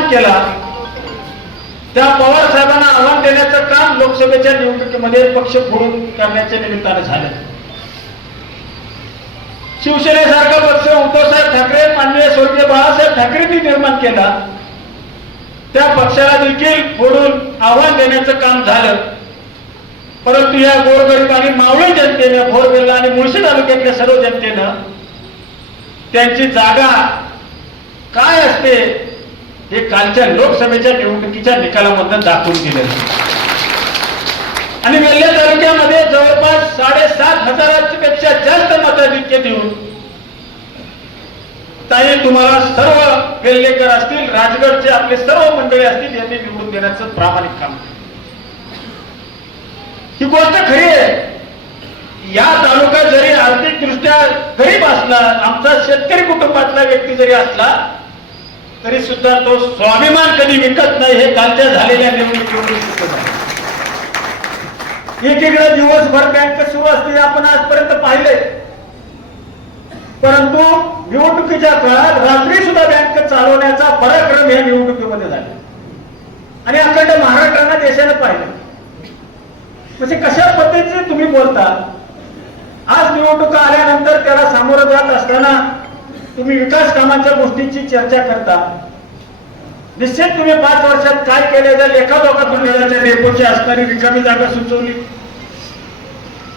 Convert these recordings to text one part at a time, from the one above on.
आव्हान केला. त्या पवार साहेबांना आव्हान देण्याचं काम लोकसभेच्या निवडणुकीमध्ये पक्ष फोडून करण्याच्या निमित्तानं झालं. शिवसेनेसारखा पक्ष उद्धवसाहेब ठाकरे माननीय स्वर्गीय बाळासाहेब ठाकरेंनी निर्माण केला. त्या पक्षाला देखील फोडून आव्हान देण्याचं काम झालं. परंतु या गोरगरीब आणि मावळी जनतेनं भोरवेल्ला आणि मुळशी तालुक्यातल्या सर्व जनतेनं त्यांची जागा काय असते हे कालच्या लोकसभेच्या निवडणुकीच्या निकालामधून दाखवून दिलं आणि वेल्हे तालुक्यामध्ये जवळपास साडेसात हजारापेक्षा जास्त मताधिक्य देऊन ताई तुम्हाला सर्व वेल्हेकर असतील राजगडचे आपले सर्व मंडळी असतील यांनी निवडून देण्याचं प्रामाणिक काम ही गोष्ट खरी आहे. या तालुका जरी आर्थिकदृष्ट्या गरीब असला आमचा शेतकरी कुटुंबातला व्यक्ती जरी असला तरी सुद्धा तो स्वाभिमान कधी विकत नाही हे कालच्या झालेल्या निवडणुकीवरून सिद्ध एकीकडे दिवसभर बँक सुरू असते आपण आजपर्यंत पाहिले परंतु निवडणुकीच्या काळात रात्री सुद्धा बँक चालवण्याचा पराक्रम या निवडणुकीमध्ये झाला. आणि अखंड महाराष्ट्रानं देशानं पाहिलं. म्हणजे कशा पद्धतीने तुम्ही बोलता? आज निवडणुका आल्यानंतर त्याला सामोरं जात असताना तुम्ही विकास कामाच्या गोष्टींची चर्चा करता. निश्चित तुम्ही पाच वर्षात काय केले जर एका मंडळाच्या डेपोची असणारी रिकामी जागा सुचवली.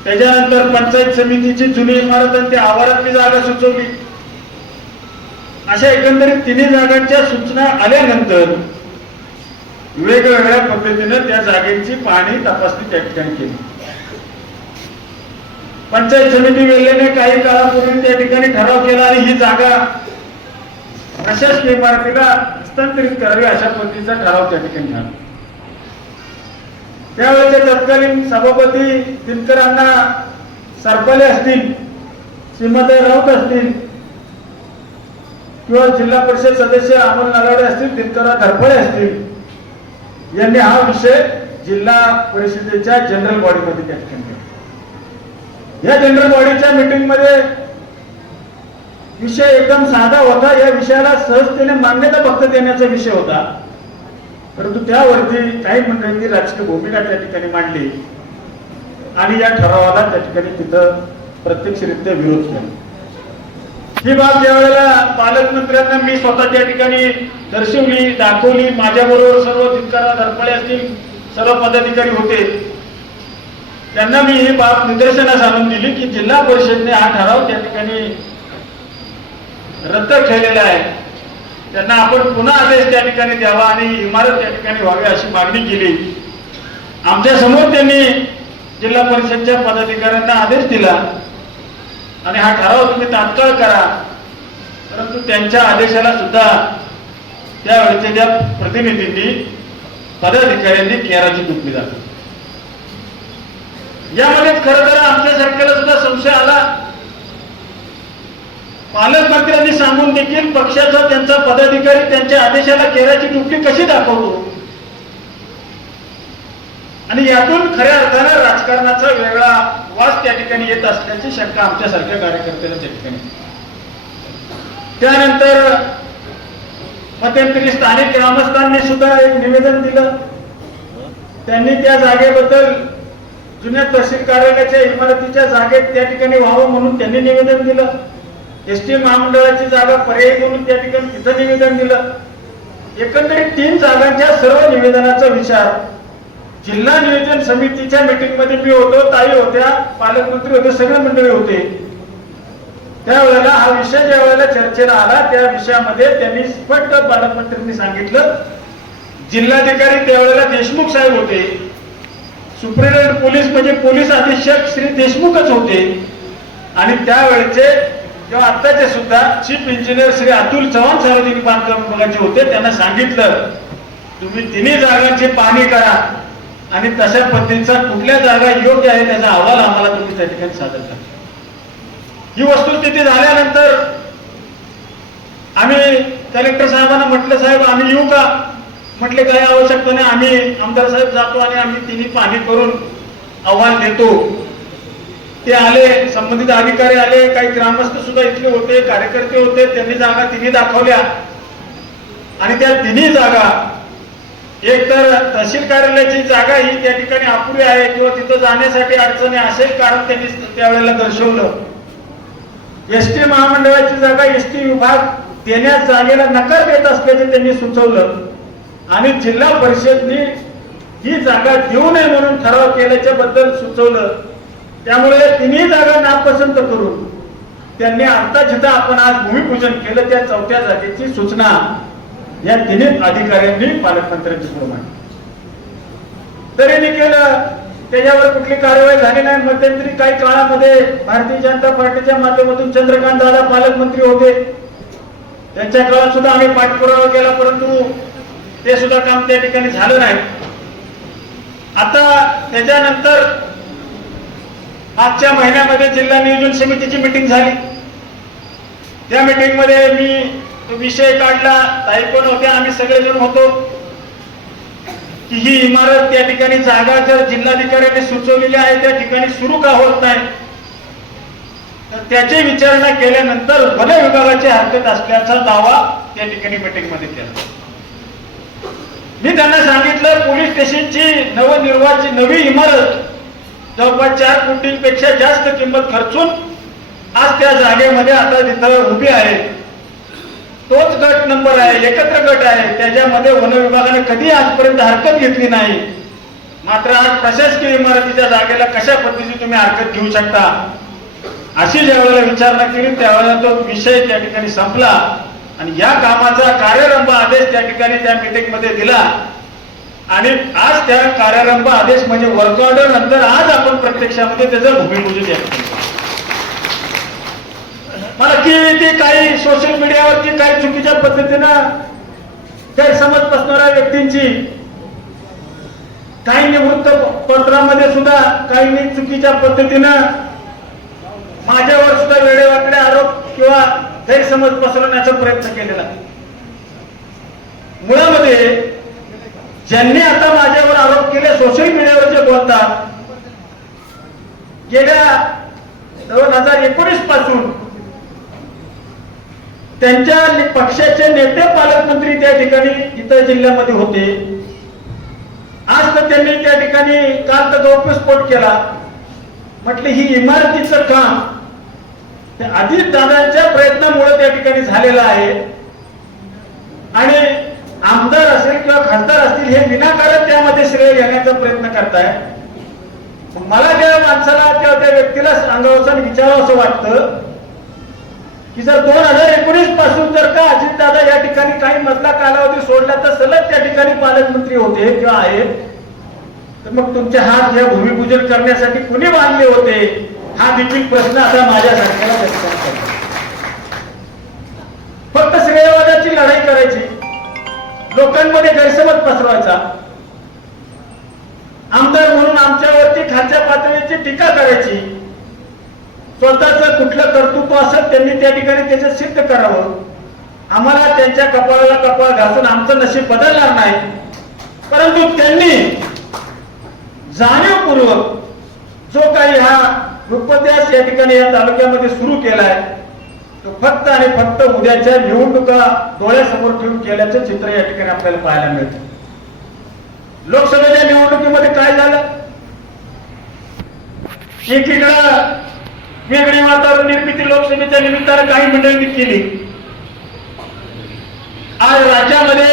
त्याच्यानंतर पंचायत समितीची जुनी इमारत आणि त्या आवारातली जागा सुचवली. अशा एकंदरीत तिन्ही जागांच्या सूचना आल्यानंतर वेगवेगळ्या पद्धतीनं त्या जागेची पाहणी तपासणी त्या ठिकाणी केली. पंचायत समिती वेल्हेने काही काळापूर्वी त्या ठिकाणी ठराव केला आणि ही जागा अशाच इमारतीला हस्तांतरित करावी अशा पद्धतीचा ठराव त्या ठिकाणी झाला त्यावेळेचे तत्कालीन सभापती दिनकरांना सरपले असतील श्रीमती राऊत असतील किंवा जिल्हा परिषद सदस्य अमोल नलावडे असतील दिनकरराव धरपडे असतील यांनी हा विषय जिल्हा परिषदेच्या जनरल बॉडीमध्ये त्या ठिकाणी घेतला. या जनरल बॉडीच्या मीटिंगमध्ये विषय एकदम साधा होता. या विषयाला सहजतेने मान्यता फक्त देण्याचा विषय होता. परंतु त्यावरती काही मंडळींनी राजकीय भूमिका त्या ठिकाणी मांडली. आणि या ठरावाला त्या ठिकाणी तिथं प्रत्यक्षरित्या विरोध केला. ही बाब ज्यावेळेला पालकमंत्र्यांना मी स्वतः त्या ठिकाणी दर्शवली दाखवली माझ्याबरोबर सर्व धिक्कारा धरपळे असतील सर्व पदाधिकारी होते. त्यांना मी ही बाब निदर्शनास आणून दिली की जिल्हा परिषदने हा ठराव त्या ठिकाणी रद्द केलेला आहे. त्यांना आपण पुन्हा आदेश त्या ठिकाणी द्यावा आणि इमारत त्या ठिकाणी व्हावी अशी मागणी केली. आमच्यासमोर त्यांनी जिल्हा परिषदच्या पदाधिकाऱ्यांना आदेश दिला आणि हा ठराव तुम्ही तात्काळ करा. परंतु त्यांच्या आदेशाला सुद्धा त्यावेळेच्या त्या प्रतिनिधींनी पदाधिकाऱ्यांनी केराची दुखली जाते यामध्ये खरं तर आमच्या सरकारला सुद्धा संशय आला. पालकमंत्र्यांनी सांगून देखील पक्षाचा त्यांचा पदाधिकारी त्यांच्या आदेशाला केराची टुकडी कशी दाखवतो? आणि यातून खऱ्या अर्थानं राजकारणाचा वेगळा वास त्या ठिकाणी येत असल्याची शंका आमच्यासारख्या कार्यकर्त्याला त्या ठिकाणी त्यानंतर मध्यंतरी स्थानिक ग्रामस्थांनी सुद्धा एक निवेदन दिलं. त्यांनी त्या जागेबद्दल जुन्या तहसील कार्यालयाच्या इमारतीच्या जागेत त्या ठिकाणी व्हावं म्हणून त्यांनी निवेदन दिलं. एस टी महामंडळाची जागा पर्यायी म्हणून त्या ठिकाणी तिथं निवेदन दिलं. एकंदरीत तीन जागांच्या सर्व निवेदनाचा विचार. जिल्हा नियोजन समितीच्या मीटिंगमध्ये मी होतो ताई होत्या पालकमंत्री होते सगळे मंडळी होते. त्यावेळेला हा विषय ज्या वेळेला चर्चेला आला त्या विषयामध्ये त्यांनी स्पष्ट पालकमंत्र्यांनी सांगितलं. जिल्हाधिकारी त्यावेळेला देशमुख साहेब होते. सुप्रिटेंडंट पोलीस म्हणजे पोलीस अधीक्षक श्री देशमुखच होते. आणि त्यावेळेचे किंवा आत्ताचे सुद्धा चीफ इंजिनियर श्री अतुल चव्हाण सार्वजनिक बांधकाम विभागाचे होते. त्यांना सांगितलं तुम्ही तिन्ही जागांची पाहणी करा आणि तशा पद्धतीचा कुठल्या जागा योग्य आहे त्याचा अहवाल आम्हाला तुम्ही त्या ठिकाणी सादर करा. ही वस्तुस्थिती झाल्यानंतर आम्ही कलेक्टर साहेबांना म्हटलं साहेब आम्ही येऊ का? म्हटले काही आवश्यकता नाही आम्ही आमदार साहेब जातो आणि आम्ही तिन्ही पाहणी करून अहवाल देतो ते आले संबंधित अधिकारी आले काही ग्रामस्थ सुद्धा इथले होते कार्यकर्ते होते त्यांनी जागा तिन्ही दाखवल्या. आणि त्या तिन्ही जागा एक तर तहसील कार्यालयाची जागा ही त्या ठिकाणी अपुरी आहे किंवा तिथं जाण्यासाठी अडचणी असेल कारण त्यांनी त्यावेळेला दर्शवलं. एस टी महामंडळाची जागा एस टी विभाग देण्यास जागेला नकार देत असल्याचे त्यांनी सुचवलं. आणि जिल्हा परिषदने ही जागा देऊ नये म्हणून ठराव केल्याच्या बद्दल सुचवलं. त्यामुळे तिन्ही जागा नापसंत करून त्यांनी आता जिथं आपण आज भूमिपूजन केलं त्या चौथ्या जागेची सूचना या तिन्ही अधिकाऱ्यांनी पालकमंत्र्यांची पुढे मांडली. तरी केलं त्याच्यावर कुठली कारवाई झाली नाही. मध्यंतरी काही काळामध्ये भारतीय जनता पार्टीच्या माध्यमातून चंद्रकांत दादा पालकमंत्री होते. त्यांच्या काळात सुद्धा आम्ही पाठपुरावा केला परंतु ते सुद्धा काम त्या ठिकाणी झालं नाही. आता त्याच्यानंतर आजच्या महिन्यामध्ये जिल्हा नियोजन समितीची मिटिंग झाली. त्या मिटिंगमध्ये मी विषय काढला. ताई पण होत्या आम्ही सगळेजण होतो. की ही इमारत त्या ठिकाणी जागा जर जिल्हाधिकाऱ्यांनी सुचवलेली आहे त्या ठिकाणी सुरू का होत नाही? तर त्याची विचारणा केल्यानंतर वन विभागाची हरकत असल्याचा दावा त्या ठिकाणी मीटिंगमध्ये केला. मी त्यांना सांगितलं पोलीस स्टेशनची नवनिर्वाची नवी इमारत जवळपास चार कोटींपेक्षा जास्त किंमत खर्चून आज त्या जागेमध्ये आता तिथं उभी आहे. तोच गट नंबर आहे एकत्र गट आहे. त्याच्यामध्ये वन विभागाने कधी आजपर्यंत हरकत घेतली नाही. मात्र आज प्रशासकीय इमारतीच्या जागेला कशा पद्धतीने तुम्ही हरकत घेऊ शकता? अशी ज्यावेळेला विचारणा केली त्यावेळेला तो विषय त्या ठिकाणी संपला. आणि या कामाचा कार्यारंभ आदेश त्या ठिकाणी त्या मीटिंगमध्ये दिला. आणि आज त्या कार्यारंभ आदेश म्हणजे वर्क ऑर्डर नंतर आज आपण प्रत्यक्षामध्ये त्याचं भूमिपूजन या मला की काही सोशल मीडियावरती काही चुकीच्या पद्धतीनं गैरसमज बसणाऱ्या व्यक्तींची काही निवृत्त पत्रामध्ये सुद्धा काही चुकीच्या पद्धतीनं माझ्यावर सुद्धा वेळेवाकडे आरोप किंवा गैरसमज पसरवण्याचा प्रयत्न केलेला. मुळामध्ये ज्यांनी आता माझ्यावर आरोप केले सोशल मीडियावर जे बोलतात गेल्या दोन हजार एकोणीसपासून त्यांच्या पक्षाचे नेते पालकमंत्री त्या ठिकाणी इतर जिल्ह्यामध्ये होते. आज तर त्यांनी त्या ठिकाणी काल तर गौप्यस्फोट केला. म्हटलं ही इमारतीचं काम ते अजित दादांच्या प्रयत्नामुळे त्या ठिकाणी झालेलं आहे. आणि आमदार असेल किंवा खासदार असतील हे विनाकारण त्यामध्ये श्रेय घेण्याचा प्रयत्न करताय. मला त्या माणसाला किंवा त्या व्यक्तीला सांगावं विचारावं असं वाटतं की जर दोन हजार एकोणीसपासून जर का अजितदादा या ठिकाणी काही मधला कालावधी सोडला तर सलग त्या ठिकाणी पालकमंत्री होते किंवा आहेत. तर मग तुमचे हात या भूमिपूजन करण्यासाठी कुणी बांधले होते? हा देखील प्रश्न आता माझ्यासारख्याला निर्माण फक्त श्रेयवादाची लढाई करायची. लोकांमध्ये गैरसमज पसरवायचा. आमदार म्हणून आमच्यावरती खालच्या पातळीची टीका करायची. स्वतःच कुठलं कर्तृत्व असत त्यांनी त्या ठिकाणी त्याचं सिद्ध करावं. आम्हाला त्यांच्या कपाळाला कपाळ घासून आमचं नशीब बदलणार नाही. परंतु त्यांनी जाणीवपूर्वक जो काही हा रुपद्यास या ठिकाणी या तालुक्यामध्ये सुरू केलाय. तो फक्त आणि फक्त उद्याच्या निवडणुका डोळ्यासमोर ठेवून केल्याचं चित्र या ठिकाणी आपल्याला पाहायला मिळतं. लोकसभेच्या निवडणुकीमध्ये काय झालं? एकीकडं वेगळी वातावरण निर्मिती लोकसभेच्या निमित्तानं काही मंडळींनी केली. आज राज्यामध्ये